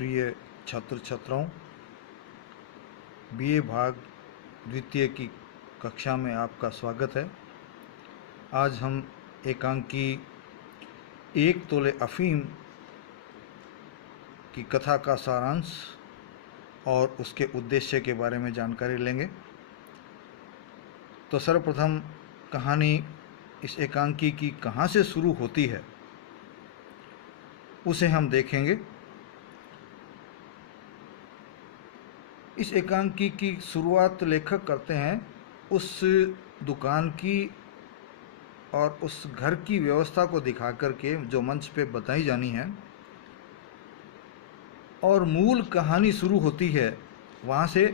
प्रिय छात्र छात्राओं, बीए भाग द्वितीय की कक्षा में आपका स्वागत है। आज हम एकांकी 1 तोले अफीम की कथा का सारांश और उसके उद्देश्य के बारे में जानकारी लेंगे। तो सर्वप्रथम कहानी इस एकांकी की कहाँ से शुरू होती है उसे हम देखेंगे। इस एकांकी की शुरुआत लेखक करते हैं उस दुकान की और उस घर की व्यवस्था को दिखा करके जो मंच पे बताई जानी है, और मूल कहानी शुरू होती है वहाँ से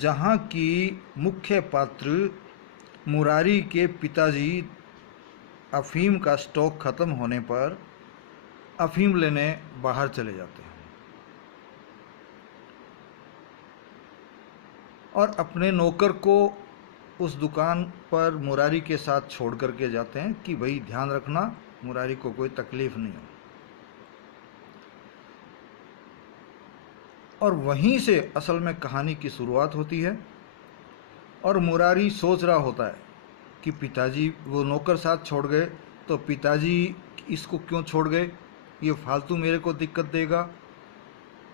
जहाँ की मुख्य पात्र मुरारी के पिताजी अफीम का स्टॉक ख़त्म होने पर अफीम लेने बाहर चले जाते हैं और अपने नौकर को उस दुकान पर मुरारी के साथ छोड़ करके जाते हैं कि भाई ध्यान रखना, मुरारी को कोई तकलीफ नहीं हो। और वहीं से असल में कहानी की शुरुआत होती है। और मुरारी सोच रहा होता है कि पिताजी वो नौकर साथ छोड़ गए तो पिताजी इसको क्यों छोड़ गए, ये फालतू मेरे को दिक्कत देगा।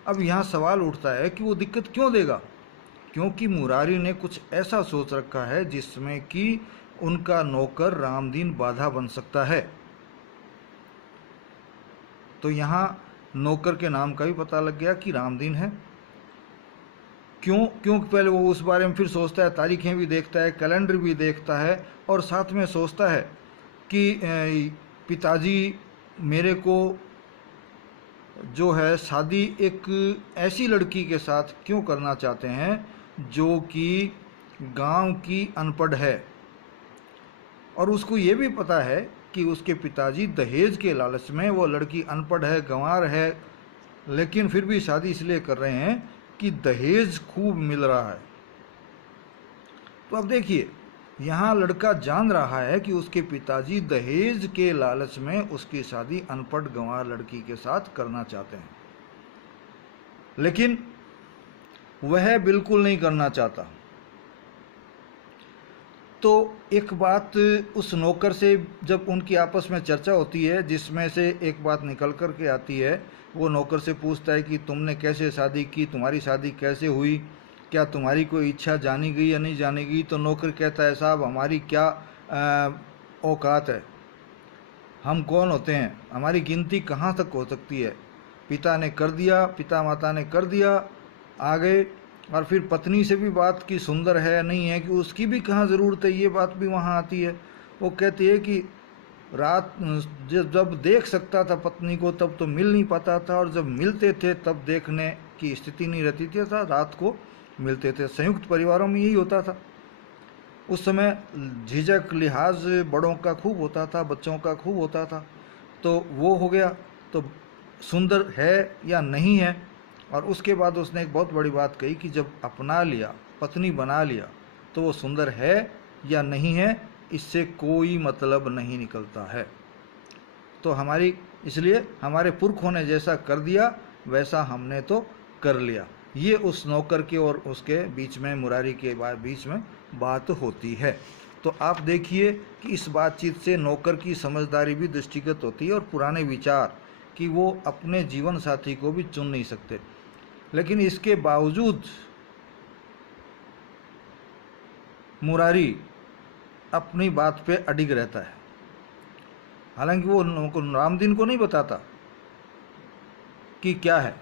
अब यहाँ सवाल उठता है कि वो दिक्कत क्यों देगा, क्योंकि मुरारी ने कुछ ऐसा सोच रखा है जिसमें कि उनका नौकर रामदीन बाधा बन सकता है। तो यहाँ नौकर के नाम का भी पता लग गया कि रामदीन है। क्यों पहले वो उस बारे में फिर सोचता है, तारीखें भी देखता है, कैलेंडर भी देखता है और साथ में सोचता है कि पिताजी मेरे को जो है शादी एक ऐसी लड़की के साथ क्यों करना चाहते हैं जो कि गांव की अनपढ़ है। और उसको ये भी पता है कि उसके पिताजी दहेज के लालच में, वो लड़की अनपढ़ है, गंवार है, लेकिन फिर भी शादी इसलिए कर रहे हैं कि दहेज खूब मिल रहा है। तो अब देखिए, यहाँ लड़का जान रहा है कि उसके पिताजी दहेज के लालच में उसकी शादी अनपढ़ गंवार लड़की के साथ करना चाहते हैं, लेकिन वह बिल्कुल नहीं करना चाहता। तो एक बात उस नौकर से जब उनकी आपस में चर्चा होती है, जिसमें से एक बात निकल कर के आती है, वो नौकर से पूछता है कि तुमने कैसे शादी की, तुम्हारी शादी कैसे हुई, क्या तुम्हारी कोई इच्छा जानी गई या नहीं जानी गई। तो नौकर कहता है, साहब हमारी क्या औकात है, हम कौन होते हैं, हमारी गिनती कहाँ तक हो सकती है। पिता ने कर दिया, पिता माता ने कर दिया, आ गए। और फिर पत्नी से भी बात की, सुंदर है या नहीं है, कि उसकी भी कहाँ ज़रूरत है, ये बात भी वहाँ आती है। वो कहती है कि रात जब देख सकता था पत्नी को तब तो मिल नहीं पाता था, और जब मिलते थे तब देखने की स्थिति नहीं रहती थी, था रात को मिलते थे। संयुक्त परिवारों में यही होता था। उस समय झिझक लिहाज बड़ों का खूब होता था, बच्चों का खूब होता था। तो वो हो गया, तो सुंदर है या नहीं है। और उसके बाद उसने एक बहुत बड़ी बात कही कि जब अपना लिया, पत्नी बना लिया, तो वो सुंदर है या नहीं है इससे कोई मतलब नहीं निकलता है। तो इसलिए हमारे पुरखों ने जैसा कर दिया वैसा हमने तो कर लिया। ये उस नौकर के और उसके बीच में, मुरारी के बीच में बात होती है। तो आप देखिए कि इस बातचीत से नौकर की समझदारी भी दृष्टिगत होती है और पुराने विचार कि वो अपने जीवन साथी को भी चुन नहीं सकते, लेकिन इसके बावजूद मुरारी अपनी बात पे अडिग रहता है। हालांकि वो रामदीन को नहीं बताता कि क्या है।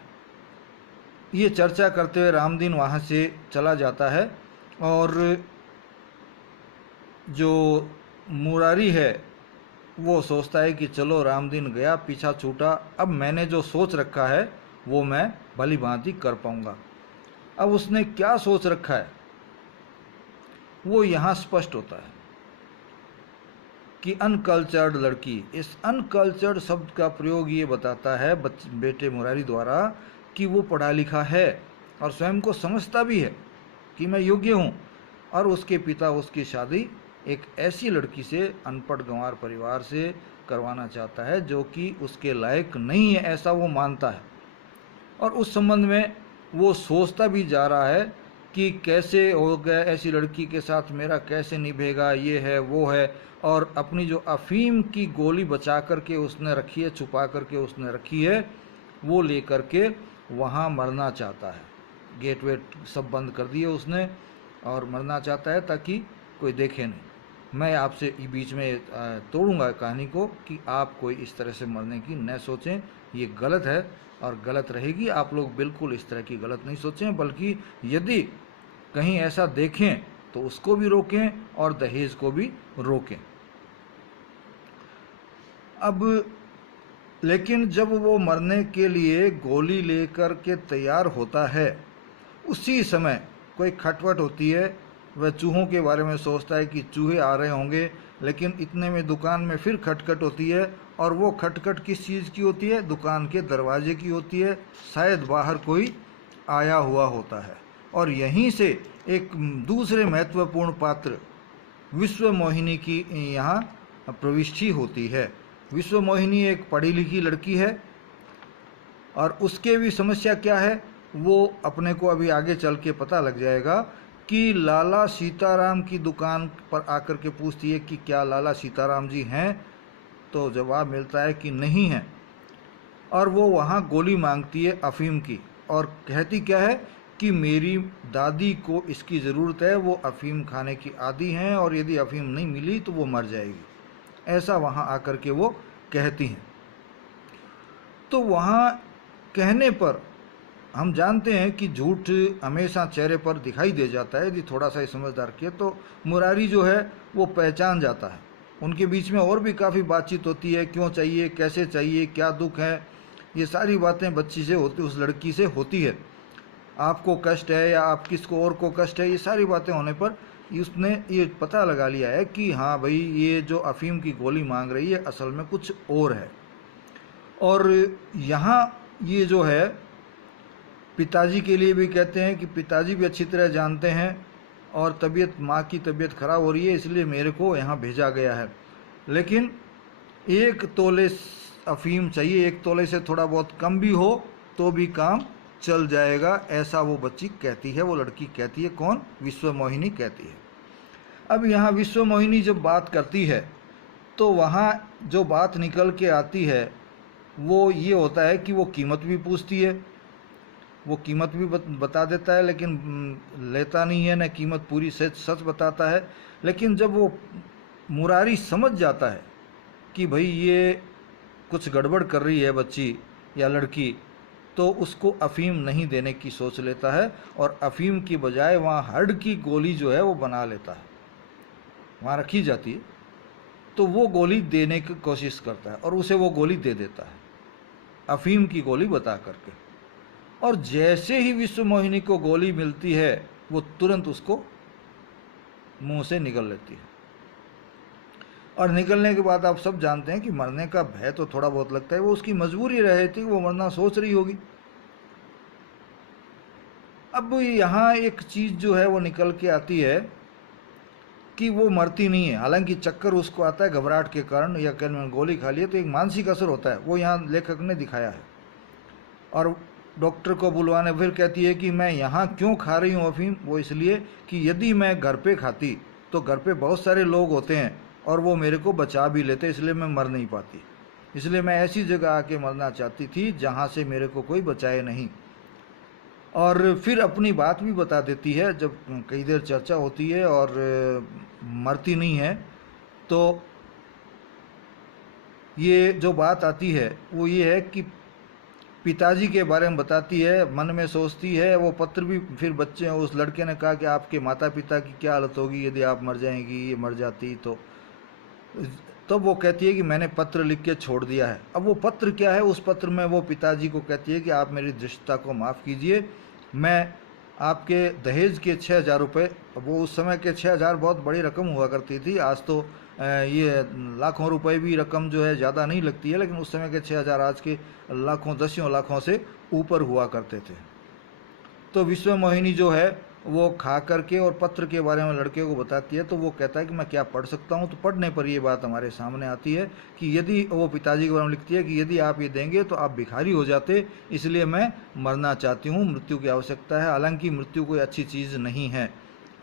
ये चर्चा करते हुए रामदीन वहाँ से चला जाता है और जो मुरारी है वो सोचता है कि चलो रामदीन गया, पीछा छूटा, अब मैंने जो सोच रखा है वो मैं भली भांति कर पाऊंगा। अब उसने क्या सोच रखा है वो यहाँ स्पष्ट होता है कि अनकल्चर्ड लड़की। इस अनकल्चर्ड शब्द का प्रयोग ये बताता है बेटे मुरारी द्वारा कि वो पढ़ा लिखा है और स्वयं को समझता भी है कि मैं योग्य हूँ, और उसके पिता उसकी शादी एक ऐसी लड़की से, अनपढ़ गंवार परिवार से करवाना चाहता है जो कि उसके लायक नहीं है, ऐसा वो मानता है। और उस संबंध में वो सोचता भी जा रहा है कि कैसे होगा, ऐसी लड़की के साथ मेरा कैसे निभेगा, ये है वो है। और अपनी जो अफीम की गोली बचा करके उसने रखी है, छुपा करके उसने रखी है, वो ले करके वहाँ मरना चाहता है। गेट वेट सब बंद कर दिए उसने और मरना चाहता है ताकि कोई देखे नहीं। मैं आपसे बीच में तोड़ूंगा कहानी को कि आप कोई इस तरह से मरने की न सोचें, ये गलत है और गलत रहेगी। आप लोग बिल्कुल इस तरह की गलत नहीं सोचें, बल्कि यदि कहीं ऐसा देखें तो उसको भी रोकें और दहेज को भी रोकें। अब लेकिन जब वो मरने के लिए गोली लेकर के तैयार होता है, उसी समय कोई खटपट होती है। वह चूहों के बारे में सोचता है कि चूहे आ रहे होंगे, लेकिन इतने में दुकान में फिर खटखट होती है। और वो खटखट किस चीज़ की होती है? दुकान के दरवाजे की होती है। शायद बाहर कोई आया हुआ होता है। और यहीं से एक दूसरे महत्वपूर्ण पात्र विश्व मोहिनी की यहाँ प्रविष्टि होती है। विश्व मोहिनी एक पढ़ी लिखी लड़की है और उसके भी समस्या क्या है वो अपने को अभी आगे चल के पता लग जाएगा कि लाला सीताराम की दुकान पर आकर के पूछती है कि क्या लाला सीताराम जी हैं, तो जवाब मिलता है कि नहीं है। और वो वहाँ गोली मांगती है अफीम की और कहती क्या है कि मेरी दादी को इसकी ज़रूरत है, वो अफीम खाने की आदी हैं और यदि अफीम नहीं मिली तो वो मर जाएगी, ऐसा वहाँ आकर के वो कहती हैं। तो वहाँ कहने पर हम जानते हैं कि झूठ हमेशा चेहरे पर दिखाई दे जाता है। यदि थोड़ा सा ही समझदार किया तो मुरारी जो है वो पहचान जाता है। उनके बीच में और भी काफ़ी बातचीत होती है, क्यों चाहिए, कैसे चाहिए, क्या दुख है, ये सारी बातें बच्ची से होती, उस लड़की से होती है। आपको कष्ट है या आप किसको और को कष्ट है, ये सारी बातें होने पर उसने ये पता लगा लिया है कि हाँ भाई ये जो अफीम की गोली मांग रही है असल में कुछ और है। और यहाँ ये जो है पिताजी के लिए भी कहते हैं कि पिताजी भी अच्छी तरह जानते हैं और तबीयत, माँ की तबीयत खराब हो रही है इसलिए मेरे को यहाँ भेजा गया है, लेकिन 1 तोले अफीम चाहिए, 1 तोले से थोड़ा बहुत कम भी हो तो भी काम चल जाएगा, ऐसा वो बच्ची कहती है, वो लड़की कहती है। कौन? विश्व मोहिनी कहती है। अब यहाँ विश्व मोहिनी जब बात करती है तो वहाँ जो बात निकल के आती है वो ये होता है कि वो कीमत भी पूछती है, वो कीमत भी बता देता है, लेकिन लेता नहीं है, न कीमत पूरी सच बताता है। लेकिन जब वो मुरारी समझ जाता है कि भाई ये कुछ गड़बड़ कर रही है बच्ची या लड़की, तो उसको अफीम नहीं देने की सोच लेता है और अफीम की बजाय वहाँ हर्ड की गोली जो है वो बना लेता है, वहाँ रखी जाती है, तो वो गोली देने की कोशिश करता है और उसे वो गोली दे देता है, अफीम की गोली बता करके। और जैसे ही विश्व मोहिनी को गोली मिलती है वो तुरंत उसको मुंह से निकल लेती है। और निकलने के बाद आप सब जानते हैं कि मरने का भय तो थोड़ा बहुत लगता है, वो उसकी मजबूरी रही थी, वो मरना सोच रही होगी। अब यहाँ एक चीज़ जो है वो निकल के आती है कि वो मरती नहीं है, हालांकि चक्कर उसको आता है घबराहट के कारण, या कल मैंने गोली खा ली है, तो एक मानसिक असर होता है, वो यहाँ लेखक ने दिखाया है। और डॉक्टर को बुलवाने फिर कहती है कि मैं यहाँ क्यों खा रही हूँ अफीम, वो इसलिए कि यदि मैं घर पे खाती तो घर पे बहुत सारे लोग होते हैं और वो मेरे को बचा भी लेते, इसलिए मैं मर नहीं पाती, इसलिए मैं ऐसी जगह आके मरना चाहती थी जहाँ से मेरे को कोई बचाए नहीं। और फिर अपनी बात भी बता देती है जब कई देर चर्चा होती है और मरती नहीं है, तो ये जो बात आती है वो ये है कि पिताजी के बारे में बताती है, मन में सोचती है। वो पत्र भी फिर बच्चे, उस लड़के ने कहा कि आपके माता पिता की क्या हालत होगी यदि आप मर जाएंगी, ये मर जाती तो। तब वो कहती है कि मैंने पत्र लिख के छोड़ दिया है। अब वो पत्र क्या है? उस पत्र में वो पिताजी को कहती है कि आप मेरी दृष्टता को माफ़ कीजिए, मैं आपके दहेज के 6,000 रुपये, वो उस समय के 6,000 बहुत बड़ी रकम हुआ करती थी, आज तो ये लाखों रुपए भी रकम जो है ज़्यादा नहीं लगती है, लेकिन उस समय के 6,000 आज के लाखों, दसियों लाखों से ऊपर हुआ करते थे। तो विश्व मोहिनी जो है वो खा करके और पत्र के बारे में लड़के को बताती है, तो वो कहता है कि मैं क्या पढ़ सकता हूँ। तो पढ़ने पर ये बात हमारे सामने आती है कि यदि वो पिताजी के बारे में लिखती है कि यदि आप ये देंगे तो आप भिखारी हो जाते, इसलिए मैं मरना चाहती हूँ, मृत्यु की आवश्यकता है। हालांकि मृत्यु कोई अच्छी चीज़ नहीं है,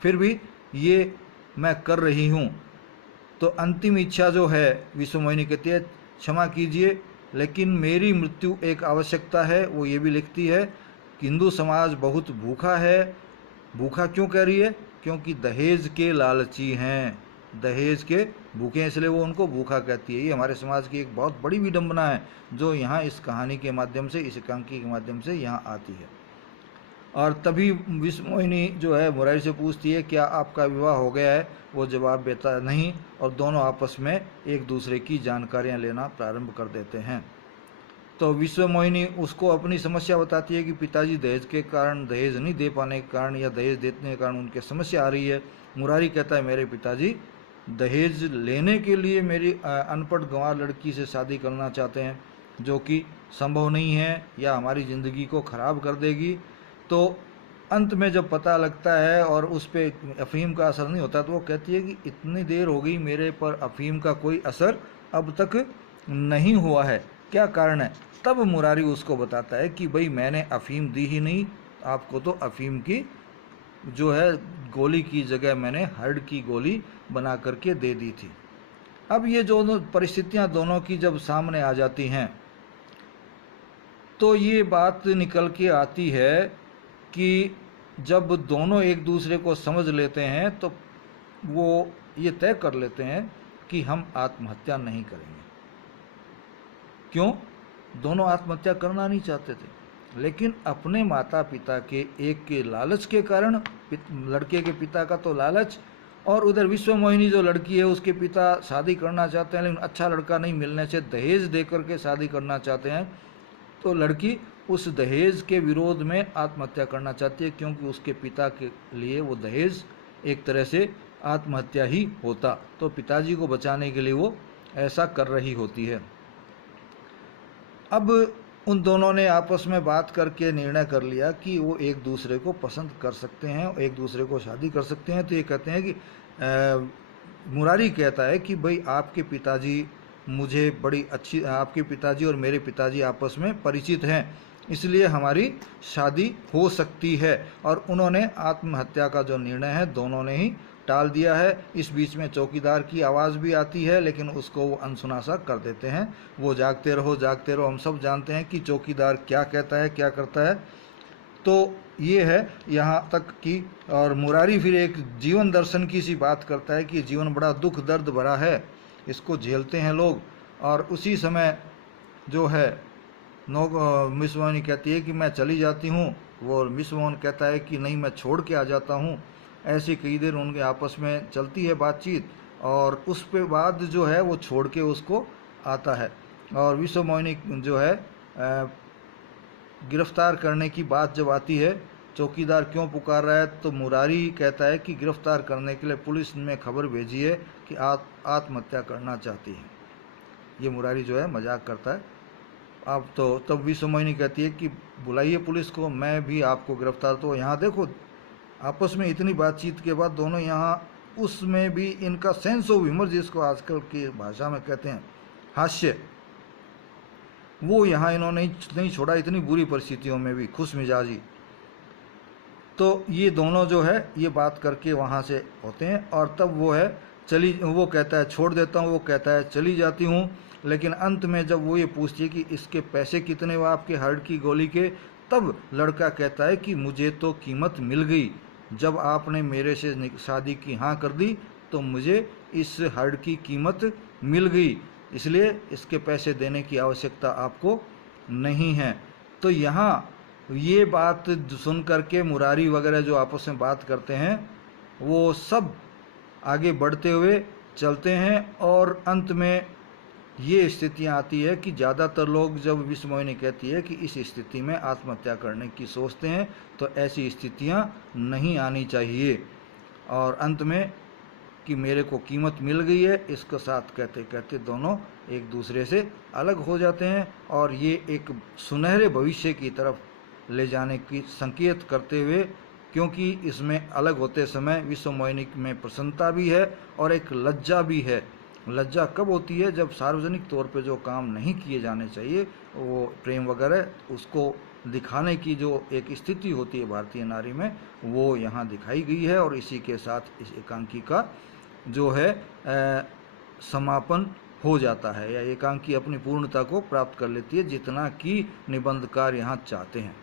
फिर भी ये मैं कर रही हूँ। तो अंतिम इच्छा जो है, विश्वमोहिनी कहती है क्षमा कीजिए, लेकिन मेरी मृत्यु एक आवश्यकता है। वो ये भी लिखती है कि हिंदू समाज बहुत भूखा है। भूखा क्यों कह रही है? क्योंकि दहेज के लालची हैं, दहेज के भूखे हैं, इसलिए वो उनको भूखा कहती है। ये हमारे समाज की एक बहुत बड़ी विडंबना है जो यहाँ इस कहानी के माध्यम से, इस एकांकी के माध्यम से यहाँ आती है। और तभी विश्वमोहिनी जो है मुरारी से पूछती है क्या आपका विवाह हो गया है? वो जवाब देता नहीं, और दोनों आपस में एक दूसरे की जानकारियाँ लेना प्रारंभ कर देते हैं। तो विश्वमोहिनी उसको अपनी समस्या बताती है कि पिताजी दहेज के कारण, दहेज नहीं दे पाने के कारण या दहेज देने के कारण उनके समस्या आ रही है। मुरारी कहता है मेरे पिताजी दहेज लेने के लिए मेरी अनपढ़ गंवार लड़की से शादी करना चाहते हैं, जो कि संभव नहीं है या हमारी ज़िंदगी को ख़राब कर देगी। तो अंत में जब पता लगता है और उस पर अफ़ीम का असर नहीं होता, तो वो कहती है कि इतनी देर हो गई मेरे पर अफ़ीम का कोई असर अब तक नहीं हुआ है, क्या कारण है? तब मुरारी उसको बताता है कि भाई मैंने अफ़ीम दी ही नहीं आपको, तो अफ़ीम की जो है गोली की जगह मैंने हर्ड की गोली बना करके दे दी थी। अब ये जो परिस्थितियां दोनों की जब सामने आ जाती हैं, तो ये बात निकल के आती है कि जब दोनों एक दूसरे को समझ लेते हैं तो वो ये तय कर लेते हैं कि हम आत्महत्या नहीं करेंगे। क्यों? दोनों आत्महत्या करना नहीं चाहते थे, लेकिन अपने माता पिता के एक के लालच के कारण, लड़के के पिता का तो लालच, और उधर विश्वमोहिनी जो लड़की है उसके पिता शादी करना चाहते हैं, लेकिन अच्छा लड़का नहीं मिलने से दहेज दे करके शादी करना चाहते हैं। तो लड़की उस दहेज के विरोध में आत्महत्या करना चाहती है, क्योंकि उसके पिता के लिए वो दहेज एक तरह से आत्महत्या ही होता। तो पिताजी को बचाने के लिए वो ऐसा कर रही होती है। अब उन दोनों ने आपस में बात करके निर्णय कर लिया कि वो एक दूसरे को पसंद कर सकते हैं, एक दूसरे को शादी कर सकते हैं। तो ये कहते हैं कि मुरारी कहता है कि भाई आपके पिताजी मुझे बड़ी अच्छी, आपके पिताजी और मेरे पिताजी आपस में परिचित हैं, इसलिए हमारी शादी हो सकती है। और उन्होंने आत्महत्या का जो निर्णय है दोनों ने ही टाल दिया है। इस बीच में चौकीदार की आवाज़ भी आती है, लेकिन उसको वो अनसुना सा कर देते हैं। वो जागते रहो जागते रहो, हम सब जानते हैं कि चौकीदार क्या कहता है क्या करता है। तो ये है यहाँ तक कि, और मुरारी फिर एक जीवन दर्शन की सी बात करता है कि जीवन बड़ा दुख दर्द भरा है, इसको झेलते हैं लोग। और उसी समय जो है मिस मोहन कहती है कि मैं चली जाती हूँ, वो मिस मोहन कहता है कि नहीं मैं छोड़ के आ जाता हूँ। ऐसी कई देर उनके आपस में चलती है बातचीत, और उस पे बाद जो है वो छोड़ के उसको आता है। और विश्वमोहिनी जो है गिरफ्तार करने की बात जब आती है, चौकीदार क्यों पुकार रहा है, तो मुरारी कहता है कि गिरफ्तार करने के लिए पुलिस ने खबर भेजी है कि आत्महत्या करना चाहती है। ये मुरारी जो है मजाक करता है। अब तो तब विश्वमोहिनी कहती है कि बुलाइए पुलिस को, मैं भी आपको गिरफ्तार। तो यहाँ देखो आपस में इतनी बातचीत के बाद दोनों यहाँ, उसमें भी इनका सेंस ऑफ ह्यूमर, जिसको आजकल की भाषा में कहते हैं हास्य, वो यहाँ इन्होंने नहीं छोड़ा, इतनी बुरी परिस्थितियों में भी खुश मिजाजी। तो ये दोनों जो है ये बात करके वहाँ से होते हैं। और तब वो है चली, वो कहता है छोड़ देता हूँ, वो कहता है चली जाती हूँ। लेकिन अंत में जब वो ये पूछती है कि इसके पैसे कितने हुए आपके हार्ट की गोली के, तब लड़का कहता है कि मुझे तो कीमत मिल गई, जब आपने मेरे से शादी की हाँ कर दी तो मुझे इस हार्ट की कीमत मिल गई, इसलिए इसके पैसे देने की आवश्यकता आपको नहीं है। तो यहाँ ये बात सुन करके मुरारी वगैरह जो आपस में बात करते हैं, वो सब आगे बढ़ते हुए चलते हैं। और अंत में ये स्थितियाँ आती है कि ज़्यादातर लोग, जब विश्वमोहिनी कहती है कि इस स्थिति में आत्महत्या करने की सोचते हैं, तो ऐसी स्थितियाँ नहीं आनी चाहिए। और अंत में कि मेरे को कीमत मिल गई है, इसके साथ कहते कहते दोनों एक दूसरे से अलग हो जाते हैं। और ये एक सुनहरे भविष्य की तरफ ले जाने की संकेत करते हुए क्योंकि इसमें अलग होते समय विश्वमोहिनी में प्रसन्नता भी है और एक लज्जा भी है। लज्जा कब होती है? जब सार्वजनिक तौर पे जो काम नहीं किए जाने चाहिए, वो प्रेम वगैरह, उसको दिखाने की जो एक स्थिति होती है भारतीय नारी में, वो यहाँ दिखाई गई है। और इसी के साथ इस एकांकी का जो है समापन हो जाता है, या एकांकी अपनी पूर्णता को प्राप्त कर लेती है, जितना कि निबंधकार यहाँ चाहते हैं।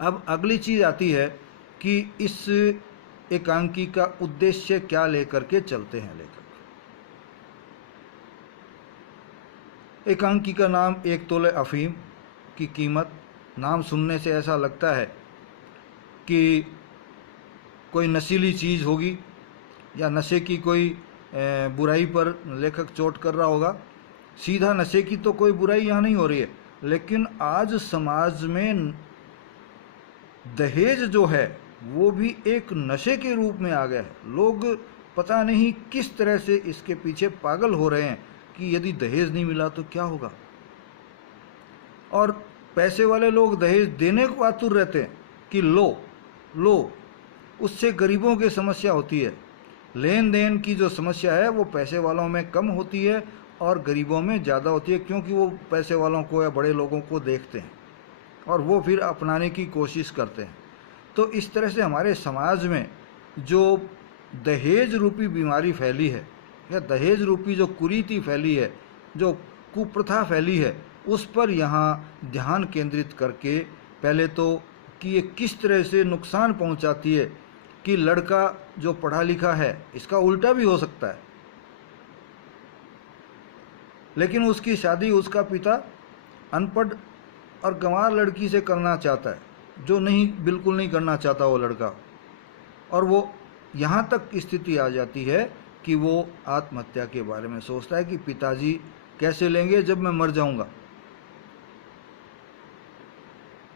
अब अगली चीज़ आती है कि इस एकांकी का उद्देश्य क्या लेकर के चलते हैं लेखक। एकांकी का नाम 1 तोले अफीम की कीमत। नाम सुनने से ऐसा लगता है कि कोई नशीली चीज़ होगी या नशे की कोई बुराई पर लेखक चोट कर रहा होगा। सीधा नशे की तो कोई बुराई यहाँ नहीं हो रही है, लेकिन आज समाज में दहेज जो है वो भी एक नशे के रूप में आ गया है। लोग पता नहीं किस तरह से इसके पीछे पागल हो रहे हैं कि यदि दहेज नहीं मिला तो क्या होगा। और पैसे वाले लोग दहेज देने को आतुर रहते हैं कि लो लो, उससे गरीबों की समस्या होती है। लेन देन की जो समस्या है वो पैसे वालों में कम होती है और गरीबों में ज़्यादा होती है, क्योंकि वो पैसे वालों को या बड़े लोगों को देखते हैं और वो फिर अपनाने की कोशिश करते हैं। तो इस तरह से हमारे समाज में जो दहेज रूपी बीमारी फैली है, या दहेज रूपी जो कुरीति फैली है, जो कुप्रथा फैली है, उस पर यहाँ ध्यान केंद्रित करके पहले तो कि ये किस तरह से नुकसान पहुँचाती है कि लड़का जो पढ़ा लिखा है, इसका उल्टा भी हो सकता है, लेकिन उसकी शादी उसका पिता अनपढ़ और गंवार लड़की से करना चाहता है, जो नहीं, बिल्कुल नहीं करना चाहता वो लड़का। और वो यहाँ तक स्थिति आ जाती है कि वो आत्महत्या के बारे में सोचता है कि पिताजी कैसे लेंगे जब मैं मर जाऊंगा।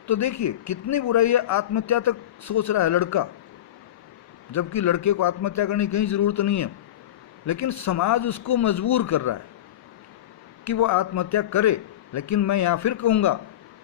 तो देखिए कितनी बुराई है, आत्महत्या तक सोच रहा है लड़का, जबकि लड़के को आत्महत्या करने की कहीं ज़रूरत नहीं है, लेकिन समाज उसको मजबूर कर रहा है कि वो आत्महत्या करे। लेकिन मैं यहाँ फिर कहूँगा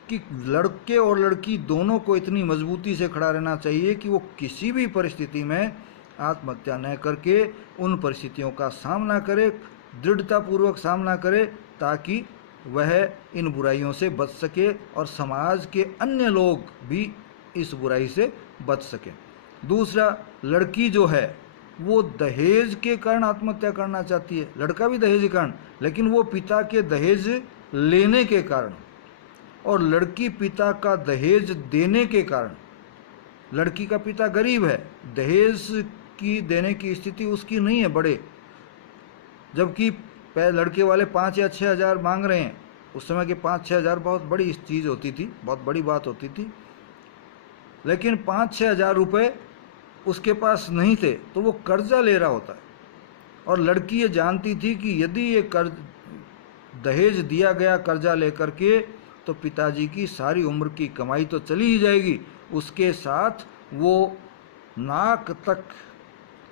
कि लड़के और लड़की दोनों को इतनी मजबूती से खड़ा रहना चाहिए कि वो किसी भी परिस्थिति में आत्महत्या न करके उन परिस्थितियों का सामना करे, दृढ़तापूर्वक सामना करे, ताकि वह इन बुराइयों से बच सके और समाज के अन्य लोग भी इस बुराई से बच सकें। दूसरा, लड़की जो है वो दहेज के कारण आत्महत्या करना चाहती है, लड़का भी दहेज के कारण, लेकिन वो पिता के दहेज लेने के कारण, और लड़की पिता का दहेज देने के कारण। लड़की का पिता गरीब है, दहेज की देने की स्थिति उसकी नहीं है बड़े, जबकि लड़के वाले 5 या 6 हज़ार मांग रहे हैं। उस समय के 5-6 हज़ार बहुत बड़ी चीज़ होती थी, बहुत बड़ी बात होती थी, लेकिन 5-6 हज़ार रुपये उसके पास नहीं थे, तो वो कर्जा ले रहा होता है। और लड़की ये जानती थी कि यदि ये कर्ज दहेज दिया गया कर्जा लेकर के, तो पिताजी की सारी उम्र की कमाई तो चली ही जाएगी, उसके साथ वो नाक तक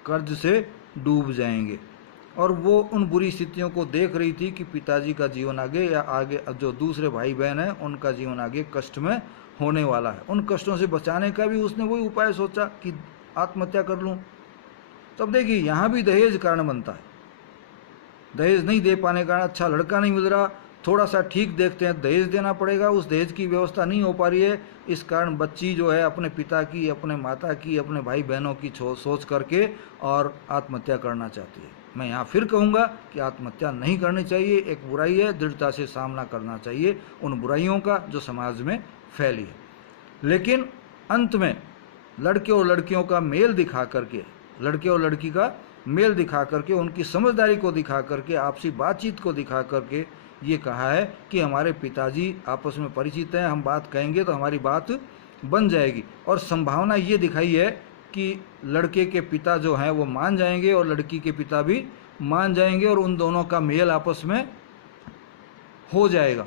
कर्ज से डूब जाएंगे। और वो उन बुरी स्थितियों को देख रही थी कि पिताजी का जीवन आगे, या आगे जो दूसरे भाई बहन हैं उनका जीवन आगे कष्ट में होने वाला है। उन कष्टों से बचाने का भी उसने वही उपाय सोचा कि आत्महत्या कर लूँ। तब देखिए यहाँ भी दहेज कारण बनता है, दहेज नहीं दे पाने का, अच्छा लड़का नहीं मिल रहा, थोड़ा सा ठीक देखते हैं, दहेज देना पड़ेगा, उस दहेज की व्यवस्था नहीं हो पा रही है, इस कारण बच्ची जो है अपने पिता की, अपने माता की, अपने भाई बहनों की सोच करके और आत्महत्या करना चाहती है। मैं यहाँ फिर कहूँगा कि आत्महत्या नहीं करनी चाहिए, एक बुराई है, दृढ़ता से सामना करना चाहिए उन बुराइयों का जो समाज में फैली है। लेकिन अंत में लड़के और लड़कियों का मेल दिखा करके, लड़के और लड़की का मेल दिखा करके, उनकी समझदारी को दिखा करके, आपसी बातचीत को दिखा करके ये कहा है कि हमारे पिताजी आपस में परिचित हैं, हम बात कहेंगे तो हमारी बात बन जाएगी। और संभावना ये दिखाई है कि लड़के के पिता जो हैं वो मान जाएंगे और लड़की के पिता भी मान जाएंगे और उन दोनों का मेल आपस में हो जाएगा।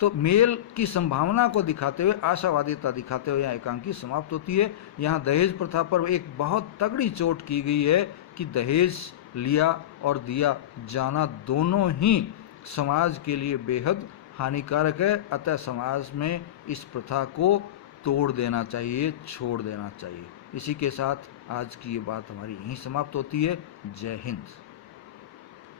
तो मेल की संभावना को दिखाते हुए, आशावादिता दिखाते हुए यहाँ एकांकी समाप्त होती है। यहाँ दहेज प्रथा पर एक बहुत तगड़ी चोट की गई है कि दहेज लिया और दिया जाना दोनों ही समाज के लिए बेहद हानिकारक है। अतः समाज में इस प्रथा को तोड़ देना चाहिए, छोड़ देना चाहिए। इसी के साथ आज की ये बात हमारी यहीं समाप्त होती है। जय हिंद।